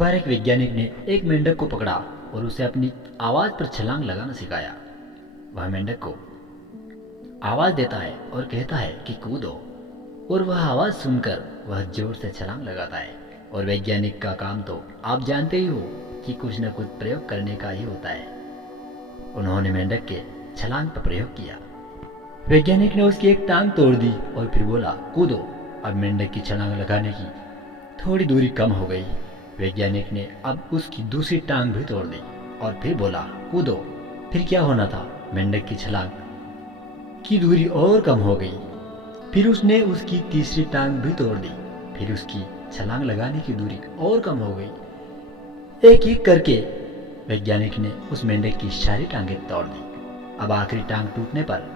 बार एक वैज्ञानिक ने एक मेंढक को पकड़ा और उसे अपनी आवाज़ पर छलांग लगाना सिखाया। वह मेंढक को आवाज़ देता है और कहता है कि कूदो, और वह आवाज़ सुनकर वह जोर से छलांग लगाता है। और वैज्ञानिक का काम तो आप जानते ही हो कि कुछ न कुछ प्रयोग करने का ही होता है। उन्होंने मेंढक के छलांग पर प्रयोग किया। वैज्ञानिक ने उसकी एक टांग तोड़ दी और फिर बोला कूदो। अब मेंढक की छलांग लगाने की थोड़ी दूरी कम हो गई। वैज्ञानिक ने अब उसकी दूसरी टांग भी तोड़ दी और फिर बोला कूदो। फिर क्या होना था, मेंढक की छलांग की दूरी और कम हो गई। फिर उसने उसकी तीसरी टांग भी तोड़ दी। फिर उसकी छलांग लगाने की दूरी और कम हो गई। एक एक करके वैज्ञानिक ने उस मेंढक की सारी टांगें तोड़ दी। अब आखिरी टांग टूटने पर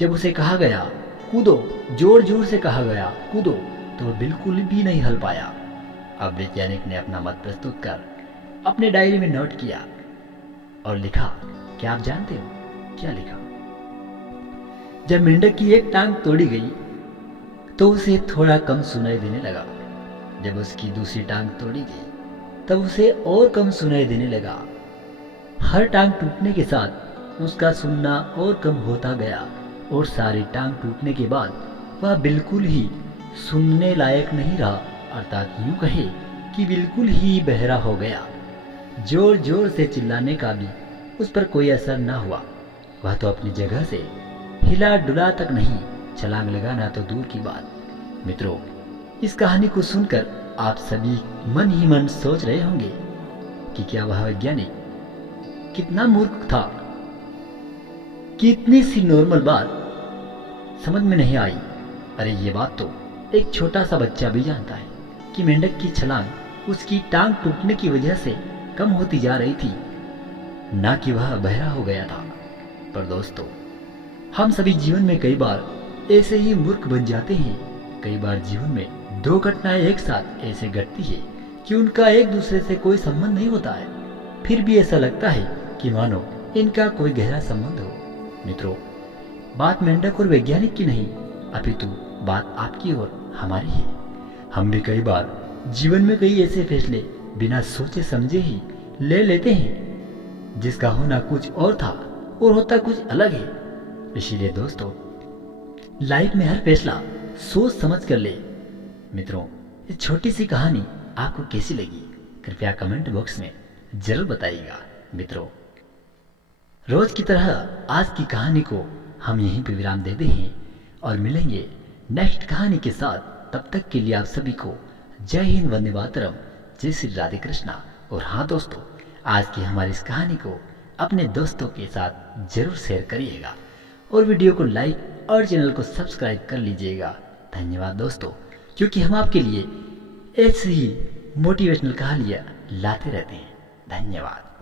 जब उसे कहा गया कूदो, जोर जोर से कहा गया कूदो, तो वह बिल्कुल भी नहीं हिल पाया। अब वैज्ञानिक ने अपना मत प्रस्तुत कर अपने डायरी में नोट किया और लिखा। क्या आप जानते हो क्या लिखा? जब मेंढक की एक टांग तोड़ी गई तो उसे थोड़ा कम सुनाई देने लगा। जब उसकी दूसरी टांग तोड़ी गई तब उसे और कम सुनाई देने लगा। हर टांग टूटने के साथ उसका सुनना और कम होता गया और सारी टांग टूटने के बाद वह बिल्कुल ही सुनने लायक नहीं रहा, अर्थात यूं कहे कि बिल्कुल ही बहरा हो गया। जोर जोर से चिल्लाने का भी उस पर कोई असर न हुआ। वह तो अपनी जगह से हिला डुला तक नहीं, छलांग लगाना तो दूर की बात। मित्रों, इस कहानी को सुनकर आप सभी मन ही मन सोच रहे होंगे कि क्या वह वैज्ञानिक कितना मूर्ख था कि इतनी सी नॉर्मल बात समझ में नहीं आई। अरे ये बात तो एक छोटा सा बच्चा भी जानता है कि मेंढक की छलांग उसकी टांग टूटने की वजह से कम होती जा रही थी, ना कि वह बहरा हो गया था। पर दोस्तों, हम सभी जीवन में कई बार ऐसे ही मूर्ख बन जाते हैं। कई बार जीवन में दो घटनाएं एक साथ ऐसे घटती है कि उनका एक दूसरे से कोई संबंध नहीं होता है, फिर भी ऐसा लगता है कि मानो इनका कोई गहरा संबंध हो। मित्रों, बात मेंढक और वैज्ञानिक की नहीं, अपितु बात आपकी और हमारी है। हम भी कई बार जीवन में कई ऐसे फैसले बिना सोचे समझे ही ले लेते हैं जिसका होना कुछ और था और होता कुछ अलग है। इसीलिए दोस्तों, लाइफ में हर फैसला सोच समझ कर ले। मित्रों, इस छोटी सी कहानी आपको कैसी लगी कृपया कमेंट बॉक्स में जरूर बताइएगा। मित्रों, रोज की तरह आज की कहानी को हम यहीं पे विराम देते हैं और मिलेंगे नेक्स्ट कहानी के साथ। तब तक के लिए आप सभी को जय हिंद, वंदे मातरम, जय श्री राधे कृष्णा। और हाँ दोस्तों, आज की हमारी इस कहानी को अपने दोस्तों के साथ जरूर शेयर करिएगा और वीडियो को लाइक और चैनल को सब्सक्राइब कर लीजिएगा। धन्यवाद दोस्तों, क्योंकि हम आपके लिए ऐसी ही मोटिवेशनल कहानियाँ लाते रहते हैं। धन्यवाद।